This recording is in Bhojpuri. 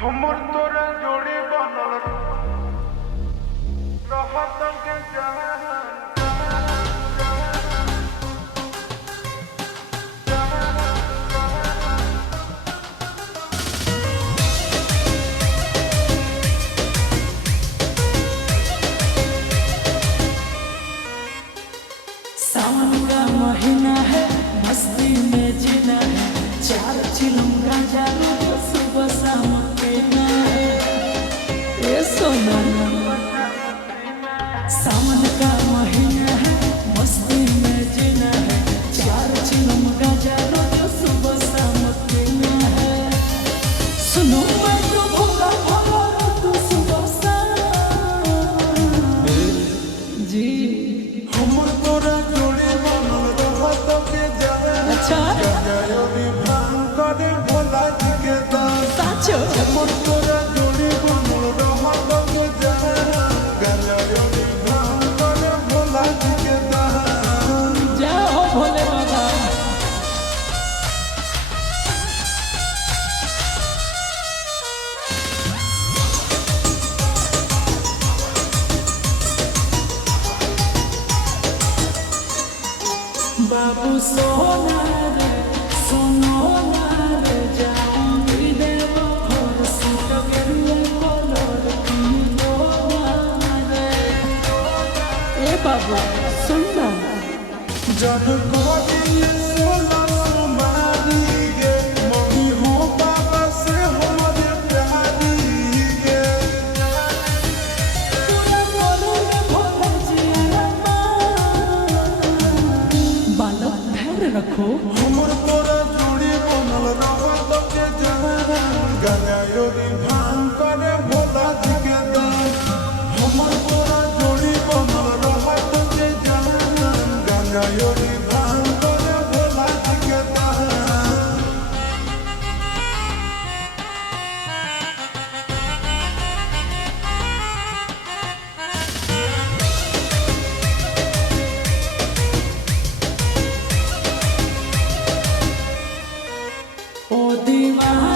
हमर तोरा जोड़ी बनल रहत के जहान सावन का महीना है, मस्ती में जीना है। 4 चिलम गांजा लो तो सुबह शाम पीना है। ए सोना, सावन का महीना है, मस्ती में जीना है। 4 चिलम गांजा लो तो सुबह शाम पीना है। सुनो मैं तो भोला भोला तू सुबह शाम जी। हमर तोरा जोड़ी बनल रहत के जहान अच्छा गंगायोरी भान करे भोला जी के दान साचो हमर तोरा जोड़ी बनल रहत के जहान गंगायोरी भान करे भोला जी के दान जय हो भोले बाबा। बाबू सोना रे सोनो ना रे जाऊंगी देवो भोर सूट गेरुआ कलर की लोना रे। ए बाबू सुनना जन को दिल सोना सुमारी गे मम्मी हो बाबा से हमरे प्यारी गे पूरा बोलो रे भोला जी बालक धैर्य रखो। हमर तोरा जोड़ी बनल रहत के जहान गंगायोरी भान करे भोला जी के दान हमर तोरा जोड़ी बनल रहत के जहान गंगायोरी भान करे भोला जी के दान ओ दीवाना